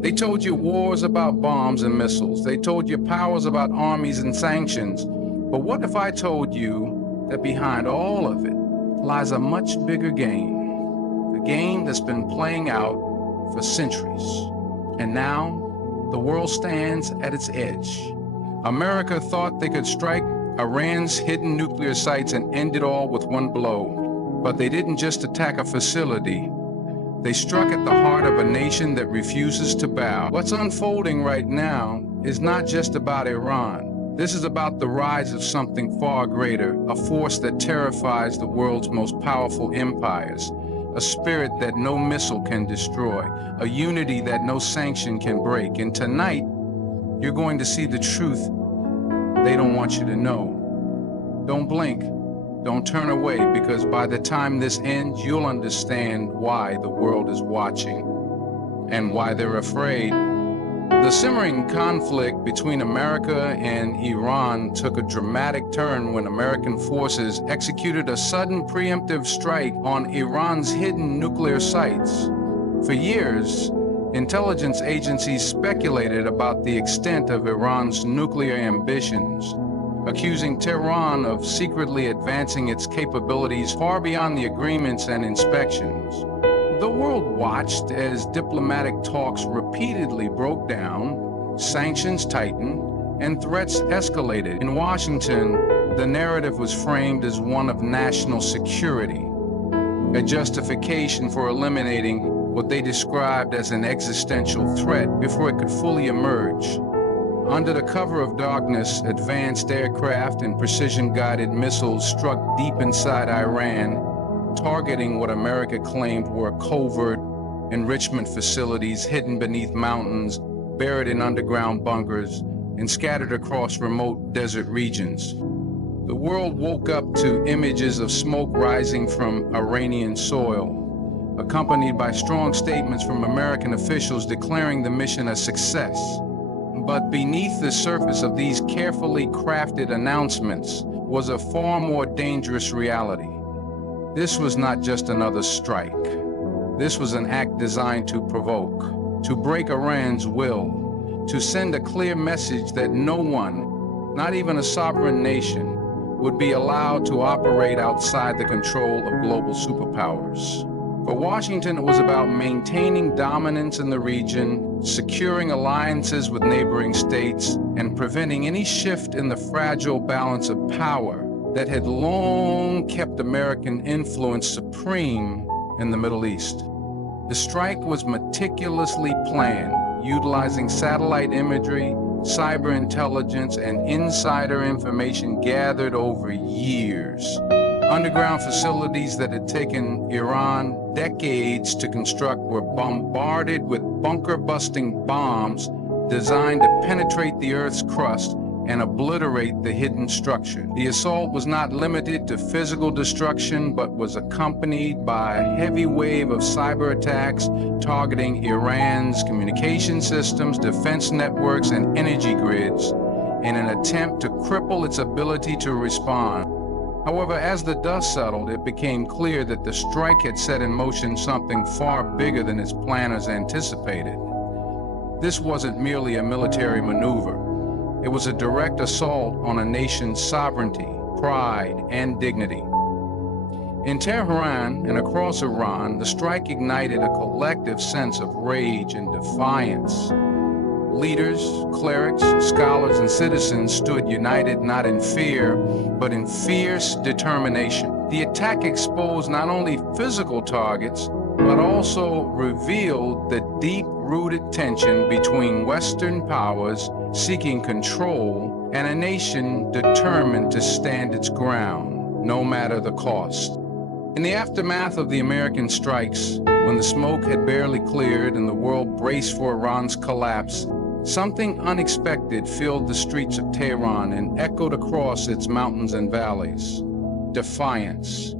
They told you wars about bombs and missiles. They told you powers about armies and sanctions. But what if I told you that behind all of it lies a much bigger game? A game that's been playing out for centuries. And now, the world stands at its edge. America thought they could strike Iran's hidden nuclear sites and end it all with one blow. But they didn't just attack a facility. They struck at the heart of a nation that refuses to bow. What's unfolding right now is not just about Iran. This is about the rise of something far greater, a force that terrifies the world's most powerful empires, a spirit that no missile can destroy, a unity that no sanction can break. And tonight, you're going to see the truth they don't want you to know. Don't blink. Don't turn away, because by the time this ends, you'll understand why the world is watching and why they're afraid. The simmering conflict between America and Iran took a dramatic turn when American forces executed a sudden preemptive strike on Iran's hidden nuclear sites. For years, intelligence agencies speculated about the extent of Iran's nuclear ambitions, accusing Tehran of secretly advancing its capabilities far beyond the agreements and inspections. The world watched as diplomatic talks repeatedly broke down, sanctions tightened, and threats escalated. In Washington, the narrative was framed as one of national security, a justification for eliminating what they described as an existential threat before it could fully emerge. Under the cover of darkness, advanced aircraft and precision-guided missiles struck deep inside Iran, targeting what America claimed were covert enrichment facilities hidden beneath mountains, buried in underground bunkers, and scattered across remote desert regions. The world woke up to images of smoke rising from Iranian soil, accompanied by strong statements from American officials declaring the mission a success. But beneath the surface of these carefully crafted announcements was a far more dangerous reality. This was not just another strike. This was an act designed to provoke, to break Iran's will, to send a clear message that no one, not even a sovereign nation, would be allowed to operate outside the control of global superpowers. For Washington, it was about maintaining dominance in the region, securing alliances with neighboring states, and preventing any shift in the fragile balance of power that had long kept American influence supreme in the Middle East. The strike was meticulously planned, utilizing satellite imagery, cyber intelligence, and insider information gathered over years. Underground facilities that had taken Iran decades to construct were bombarded with bunker-busting bombs designed to penetrate the Earth's crust and obliterate the hidden structure. The assault was not limited to physical destruction, but was accompanied by a heavy wave of cyber attacks targeting Iran's communication systems, defense networks, and energy grids in an attempt to cripple its ability to respond. However, as the dust settled, it became clear that the strike had set in motion something far bigger than its planners anticipated. This wasn't merely a military maneuver. It was a direct assault on a nation's sovereignty, pride, and dignity. In Tehran and across Iran, the strike ignited a collective sense of rage and defiance. Leaders, clerics, scholars, and citizens stood united not in fear, but in fierce determination. The attack exposed not only physical targets, but also revealed the deep-rooted tension between Western powers seeking control and a nation determined to stand its ground, no matter the cost. In the aftermath of the American strikes, when the smoke had barely cleared and the world braced for Iran's collapse, something unexpected filled the streets of Tehran and echoed across its mountains and valleys. Defiance.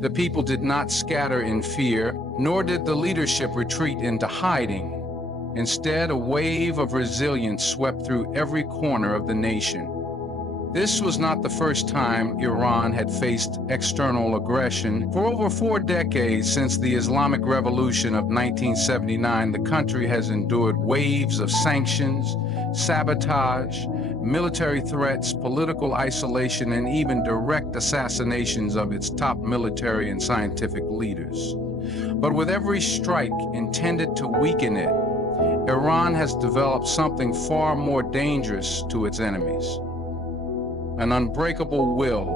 The people did not scatter in fear, nor did the leadership retreat into hiding. Instead, a wave of resilience swept through every corner of the nation. This was not the first time Iran had faced external aggression. For over 4 decades since the Islamic Revolution of 1979, the country has endured waves of sanctions, sabotage, military threats, political isolation, and even direct assassinations of its top military and scientific leaders. But with every strike intended to weaken it, Iran has developed something far more dangerous to its enemies: an unbreakable will.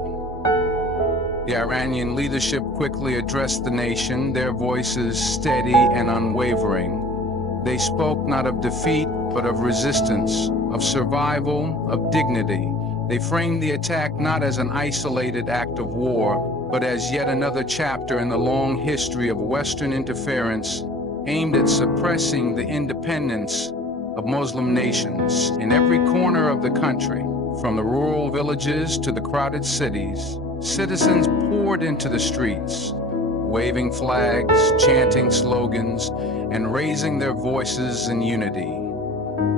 The Iranian leadership quickly addressed the nation, their voices steady and unwavering. They spoke not of defeat, but of resistance, of survival, of dignity. They framed the attack not as an isolated act of war, but as yet another chapter in the long history of Western interference aimed at suppressing the independence of Muslim nations. In every corner of the country, from the rural villages to the crowded cities, citizens poured into the streets, waving flags, chanting slogans, and raising their voices in unity.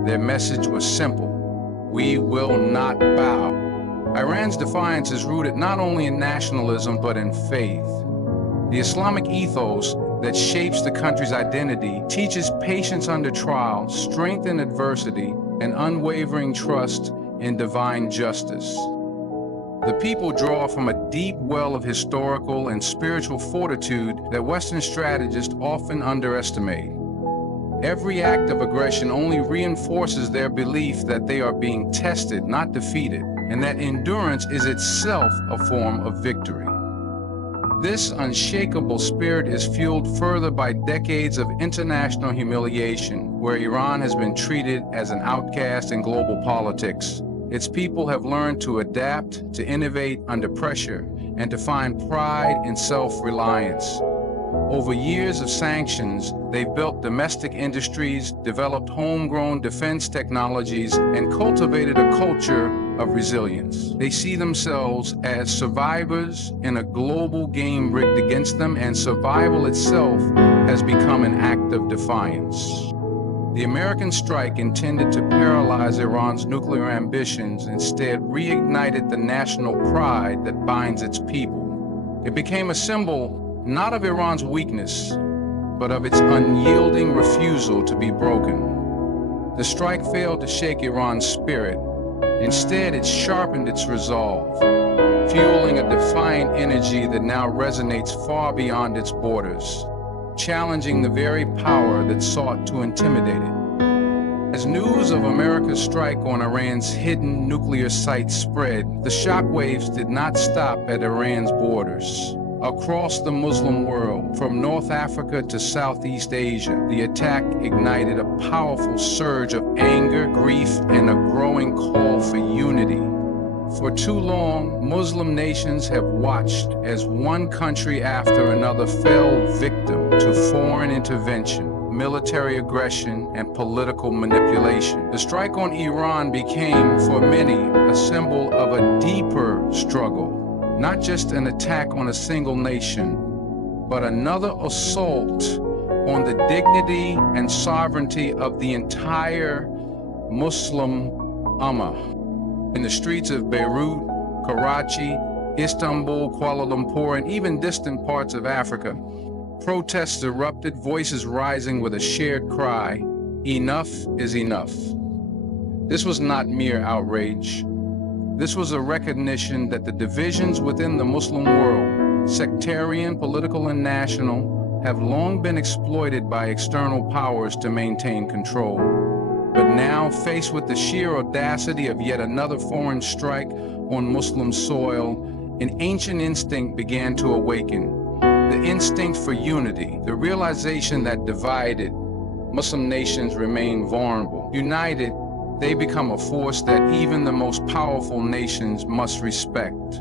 Their message was simple: we will not bow. Iran's defiance is rooted not only in nationalism, but in faith. The Islamic ethos that shapes the country's identity teaches patience under trial, strength in adversity, and unwavering trust in divine justice. The people draw from a deep well of historical and spiritual fortitude that Western strategists often underestimate. Every act of aggression only reinforces their belief that they are being tested, not defeated, and that endurance is itself a form of victory. This unshakable spirit is fueled further by decades of international humiliation, where Iran has been treated as an outcast in global politics. Its people have learned to adapt, to innovate under pressure, and to find pride in self-reliance. Over years of sanctions, they've built domestic industries, developed homegrown defense technologies, and cultivated a culture of resilience. They see themselves as survivors in a global game rigged against them, and survival itself has become an act of defiance. The American strike, intended to paralyze Iran's nuclear ambitions, instead reignited the national pride that binds its people. It became a symbol not of Iran's weakness, but of its unyielding refusal to be broken. The strike failed to shake Iran's spirit. Instead, it sharpened its resolve, fueling a defiant energy that now resonates far beyond its borders, challenging the very power that sought to intimidate it. As news of America's strike on Iran's hidden nuclear site spread, the shockwaves did not stop at Iran's borders. Across the Muslim world, from North Africa to Southeast Asia, the attack ignited a powerful surge of anger, grief, and a growing call for unity. For too long, Muslim nations have watched as one country after another fell victim to foreign intervention, military aggression, and political manipulation. The strike on Iran became, for many, a symbol of a deeper struggle. Not just an attack on a single nation, but another assault on the dignity and sovereignty of the entire Muslim Ummah. In the streets of Beirut, Karachi, Istanbul, Kuala Lumpur, and even distant parts of Africa, protests erupted, voices rising with a shared cry: enough is enough. This was not mere outrage. This was a recognition that the divisions within the Muslim world, sectarian, political, and national, have long been exploited by external powers to maintain control. But now, faced with the sheer audacity of yet another foreign strike on Muslim soil, an ancient instinct began to awaken. The instinct for unity, the realization that divided, Muslim nations remain vulnerable. United, they become a force that even the most powerful nations must respect.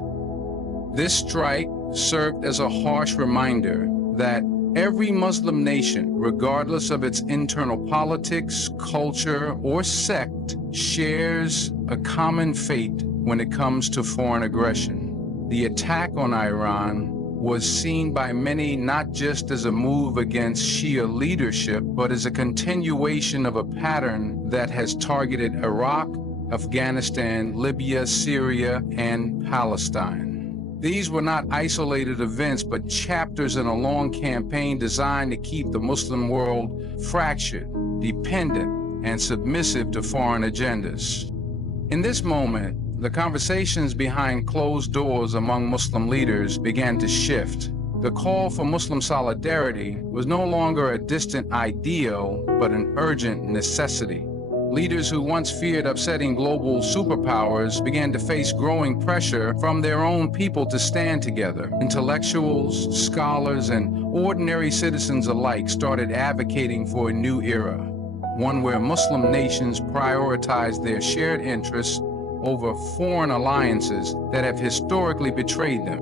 This strike served as a harsh reminder that every Muslim nation, regardless of its internal politics, culture, or sect, shares a common fate when it comes to foreign aggression. The attack on Iran was seen by many not just as a move against Shia leadership, but as a continuation of a pattern that has targeted Iraq, Afghanistan, Libya, Syria, and Palestine. These were not isolated events, but chapters in a long campaign designed to keep the Muslim world fractured, dependent, and submissive to foreign agendas. In this moment, the conversations behind closed doors among Muslim leaders began to shift. The call for Muslim solidarity was no longer a distant ideal, but an urgent necessity. Leaders who once feared upsetting global superpowers began to face growing pressure from their own people to stand together. Intellectuals, scholars, and ordinary citizens alike started advocating for a new era, one where Muslim nations prioritized their shared interests over foreign alliances that have historically betrayed them.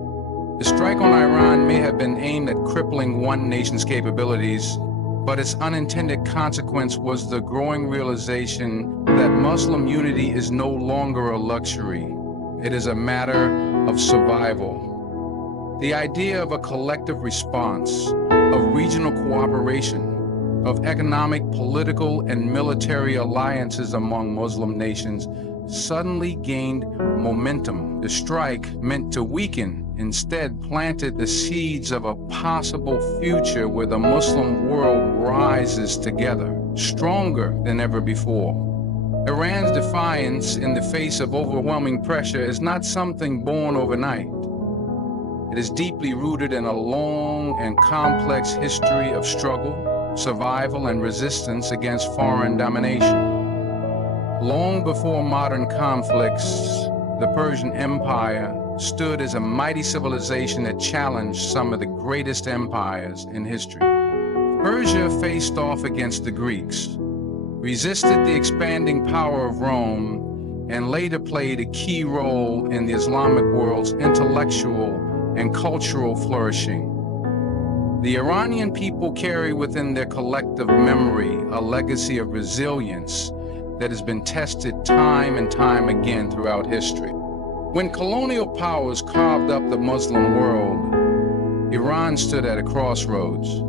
The strike on Iran may have been aimed at crippling one nation's capabilities, but its unintended consequence was the growing realization that Muslim unity is no longer a luxury. It is a matter of survival. The idea of a collective response, of regional cooperation, of economic, political, and military alliances among Muslim nations suddenly gained momentum. The strike, meant to weaken, instead planted the seeds of a possible future where the Muslim world rises together, stronger than ever before. Iran's defiance in the face of overwhelming pressure is not something born overnight. It is deeply rooted in a long and complex history of struggle, survival, and resistance against foreign domination. Long before modern conflicts, the Persian Empire stood as a mighty civilization that challenged some of the greatest empires in history. Persia faced off against the Greeks, resisted the expanding power of Rome, and later played a key role in the Islamic world's intellectual and cultural flourishing. The Iranian people carry within their collective memory a legacy of resilience that has been tested time and time again throughout history. When colonial powers carved up the Muslim world, Iran stood at a crossroads,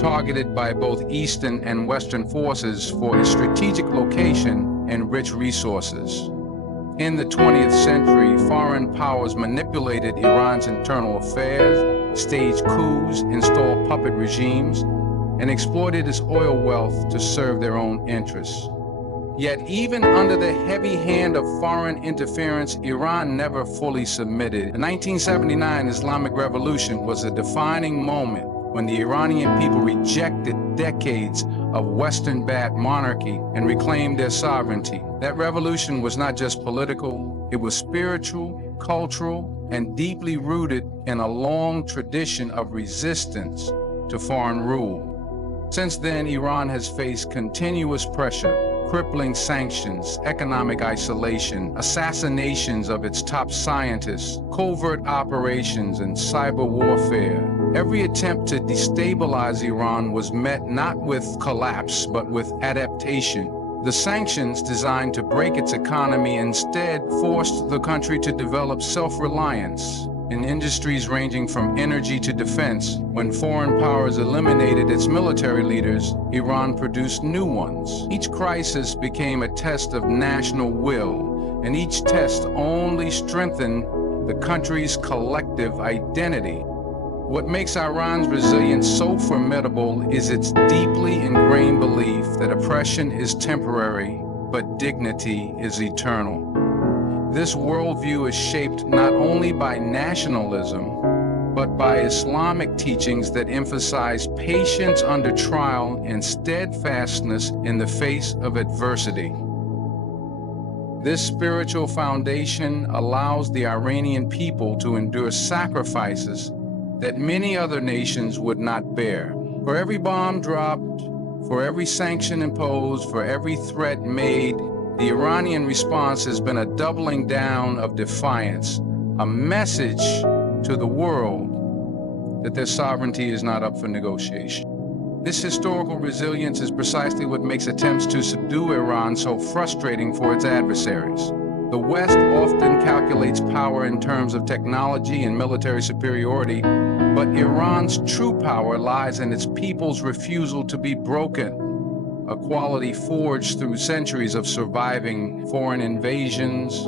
targeted by both Eastern and Western forces for its strategic location and rich resources. In the 20th century, foreign powers manipulated Iran's internal affairs, staged coups, installed puppet regimes, and exploited its oil wealth to serve their own interests. Yet even under the heavy hand of foreign interference, Iran never fully submitted. The 1979 Islamic Revolution was a defining moment when the Iranian people rejected decades of Western-backed monarchy and reclaimed their sovereignty. That revolution was not just political, it was spiritual, cultural, and deeply rooted in a long tradition of resistance to foreign rule. Since then, Iran has faced continuous pressure, crippling sanctions, economic isolation, assassinations of its top scientists, covert operations, and cyber warfare. Every attempt to destabilize Iran was met not with collapse, but with adaptation. The sanctions designed to break its economy instead forced the country to develop self-reliance in industries ranging from energy to defense. When foreign powers eliminated its military leaders, Iran produced new ones. Each crisis became a test of national will, and each test only strengthened the country's collective identity. What makes Iran's resilience so formidable is its deeply ingrained belief that oppression is temporary, but dignity is eternal. This worldview is shaped not only by nationalism, but by Islamic teachings that emphasize patience under trial and steadfastness in the face of adversity. This spiritual foundation allows the Iranian people to endure sacrifices that many other nations would not bear. For every bomb dropped, for every sanction imposed, for every threat made, the Iranian response has been a doubling down of defiance, a message to the world that their sovereignty is not up for negotiation. This historical resilience is precisely what makes attempts to subdue Iran so frustrating for its adversaries. The West often calculates power in terms of technology and military superiority, but Iran's true power lies in its people's refusal to be broken. a quality forged through centuries of surviving foreign invasions,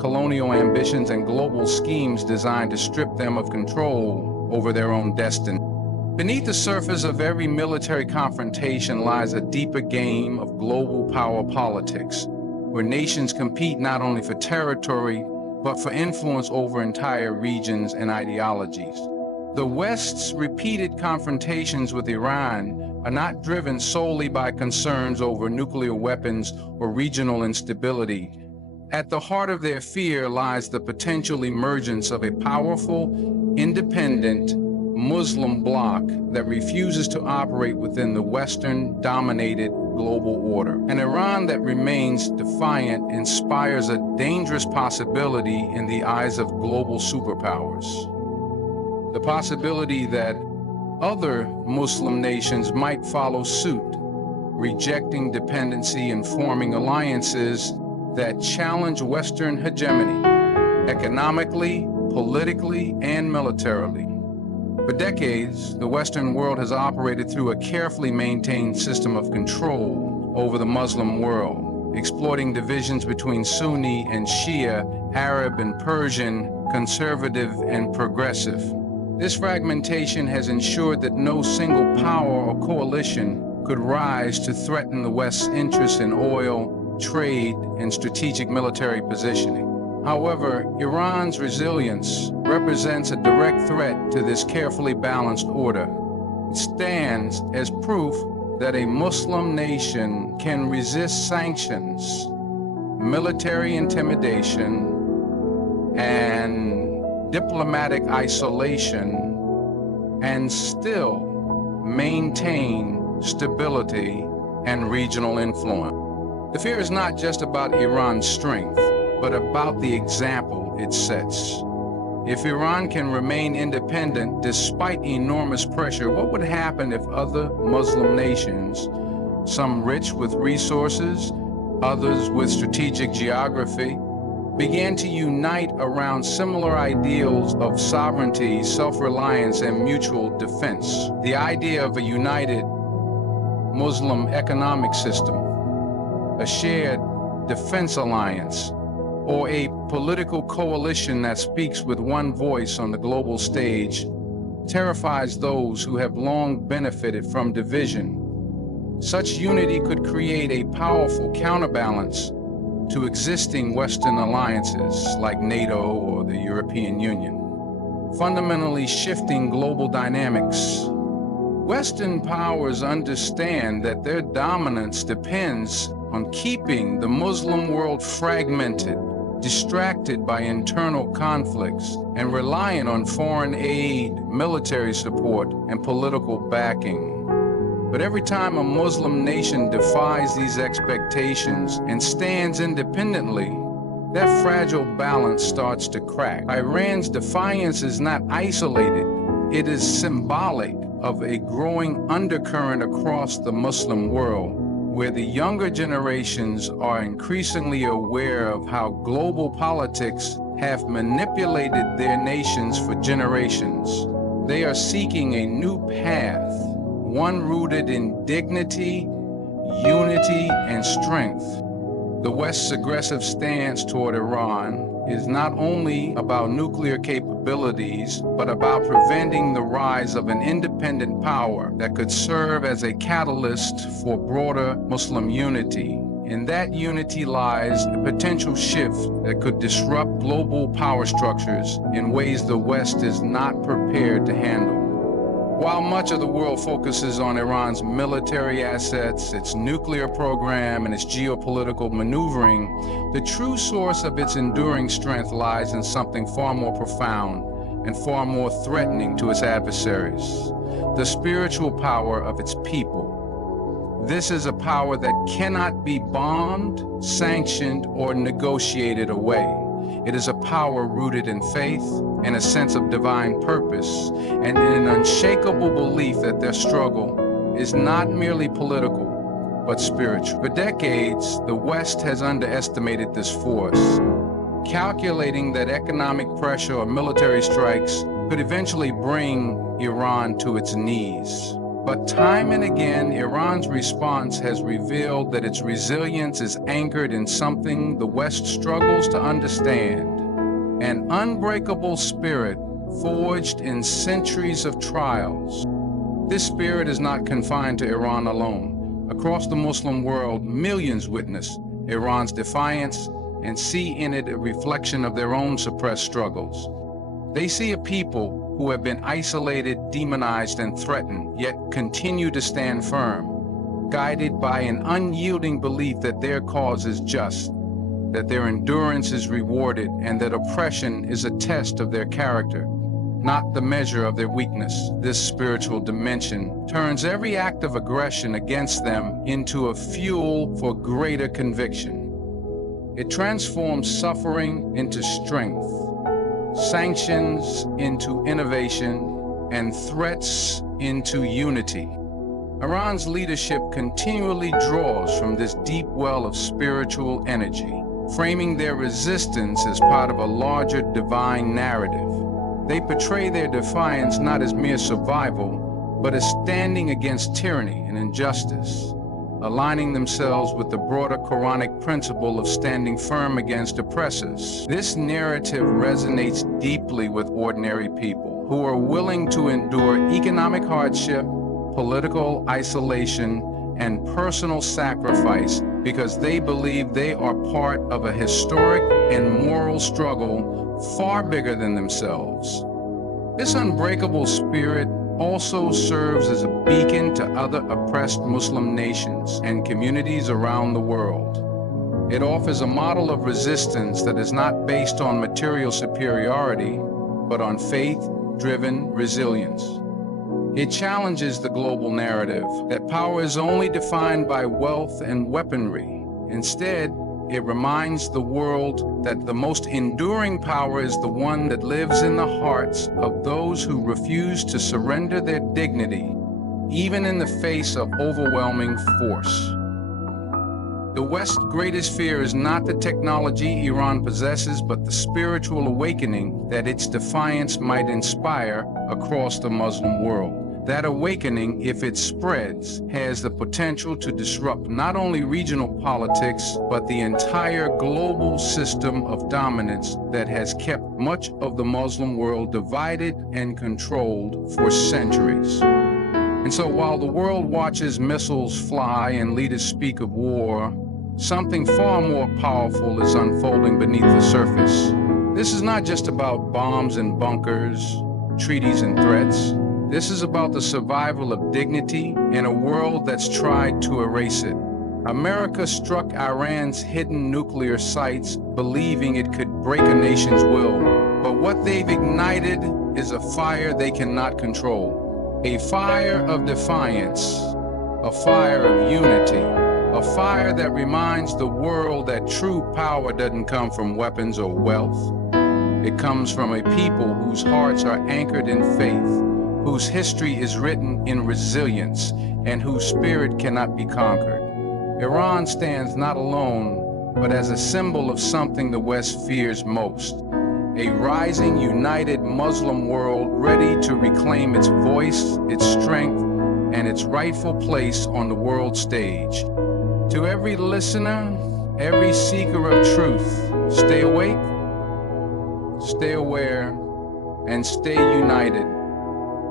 colonial ambitions, and global schemes designed to strip them of control over their own destiny. Beneath the surface of every military confrontation lies a deeper game of global power politics, where nations compete not only for territory, but for influence over entire regions and ideologies. The West's repeated confrontations with Iran are not driven solely by concerns over nuclear weapons or regional instability. At the heart of their fear lies the potential emergence of a powerful, independent Muslim bloc that refuses to operate within the Western-dominated global order. An Iran that remains defiant inspires a dangerous possibility in the eyes of global superpowers. The possibility that other Muslim nations might follow suit, rejecting dependency and forming alliances that challenge Western hegemony, economically, politically, and militarily. For decades, the Western world has operated through a carefully maintained system of control over the Muslim world, exploiting divisions between Sunni and Shia, Arab and Persian, conservative and progressive. This fragmentation has ensured that no single power or coalition could rise to threaten the West's interests in oil, trade, and strategic military positioning. However, Iran's resilience represents a direct threat to this carefully balanced order. It stands as proof that a Muslim nation can resist sanctions, military intimidation, and diplomatic isolation, and still maintain stability and regional influence. The fear is not just about Iran's strength, but about the example it sets. If Iran can remain independent despite enormous pressure, what would happen if other Muslim nations, some rich with resources, others with strategic geography, began to unite around similar ideals of sovereignty, self-reliance, and mutual defense? The idea of a united Muslim economic system, a shared defense alliance, or a political coalition that speaks with one voice on the global stage terrifies those who have long benefited from division. Such unity could create a powerful counterbalance to existing Western alliances like NATO or the European Union, fundamentally shifting global dynamics. Western powers understand that their dominance depends on keeping the Muslim world fragmented, distracted by internal conflicts, and reliant on foreign aid, military support, and political backing. But every time a Muslim nation defies these expectations and stands independently, that fragile balance starts to crack. Iran's defiance is not isolated. It is symbolic of a growing undercurrent across the Muslim world, where the younger generations are increasingly aware of how global politics have manipulated their nations for generations. They are seeking a new path, one rooted in dignity, unity, and strength. The West's aggressive stance toward Iran is not only about nuclear capabilities, but about preventing the rise of an independent power that could serve as a catalyst for broader Muslim unity. In that unity lies a potential shift that could disrupt global power structures in ways the West is not prepared to handle. While much of the world focuses on Iran's military assets, its nuclear program, and its geopolitical maneuvering, the true source of its enduring strength lies in something far more profound and far more threatening to its adversaries: the spiritual power of its people. This is a power that cannot be bombed, sanctioned, or negotiated away. It is a power rooted in faith, in a sense of divine purpose, and in an unshakable belief that their struggle is not merely political, but spiritual. For decades, the West has underestimated this force, calculating that economic pressure or military strikes could eventually bring Iran to its knees. But time and again, Iran's response has revealed that its resilience is anchored in something the West struggles to understand: an unbreakable spirit forged in centuries of trials. This spirit is not confined to Iran alone. Across the Muslim world, millions witness Iran's defiance and see in it a reflection of their own suppressed struggles. They see a people who have been isolated, demonized, and threatened, yet continue to stand firm, guided by an unyielding belief that their cause is just, that their endurance is rewarded, and that oppression is a test of their character, not the measure of their weakness. This spiritual dimension turns every act of aggression against them into a fuel for greater conviction. It transforms suffering into strength, sanctions into innovation, and threats into unity. Iran's leadership continually draws from this deep well of spiritual energy, framing their resistance as part of a larger divine narrative. They portray their defiance not as mere survival, but as standing against tyranny and injustice, aligning themselves with the broader Quranic principle of standing firm against oppressors. This narrative resonates deeply with ordinary people who are willing to endure economic hardship, political isolation, and personal sacrifice because they believe they are part of a historic and moral struggle far bigger than themselves. This unbreakable spirit also serves as a beacon to other oppressed Muslim nations and communities around the world. It offers a model of resistance that is not based on material superiority, but on faith-driven resilience. It challenges the global narrative that power is only defined by wealth and weaponry. Instead, it reminds the world that the most enduring power is the one that lives in the hearts of those who refuse to surrender their dignity, even in the face of overwhelming force. The West's greatest fear is not the technology Iran possesses, but the spiritual awakening that its defiance might inspire across the Muslim world. That awakening, if it spreads, has the potential to disrupt not only regional politics, but the entire global system of dominance that has kept much of the Muslim world divided and controlled for centuries. And so while the world watches missiles fly and leaders speak of war, something far more powerful is unfolding beneath the surface. This is not just about bombs and bunkers, treaties and threats. This is about the survival of dignity in a world that's tried to erase it. America struck Iran's hidden nuclear sites, believing it could break a nation's will. But what they've ignited is a fire they cannot control. A fire of defiance, a fire of unity, a fire that reminds the world that true power doesn't come from weapons or wealth. It comes from a people whose hearts are anchored in faith, whose history is written in resilience, and whose spirit cannot be conquered. Iran stands not alone, but as a symbol of something the West fears most: a rising, united Muslim world ready to reclaim its voice, its strength, and its rightful place on the world stage. To every listener, every seeker of truth, stay awake, stay aware, and stay united.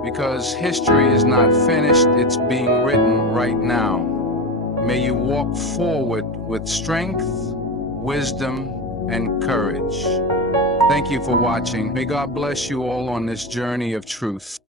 Because history is not finished, it's being written right now. May you walk forward with strength, wisdom, and courage. Thank you for watching. May God bless you all on this journey of truth.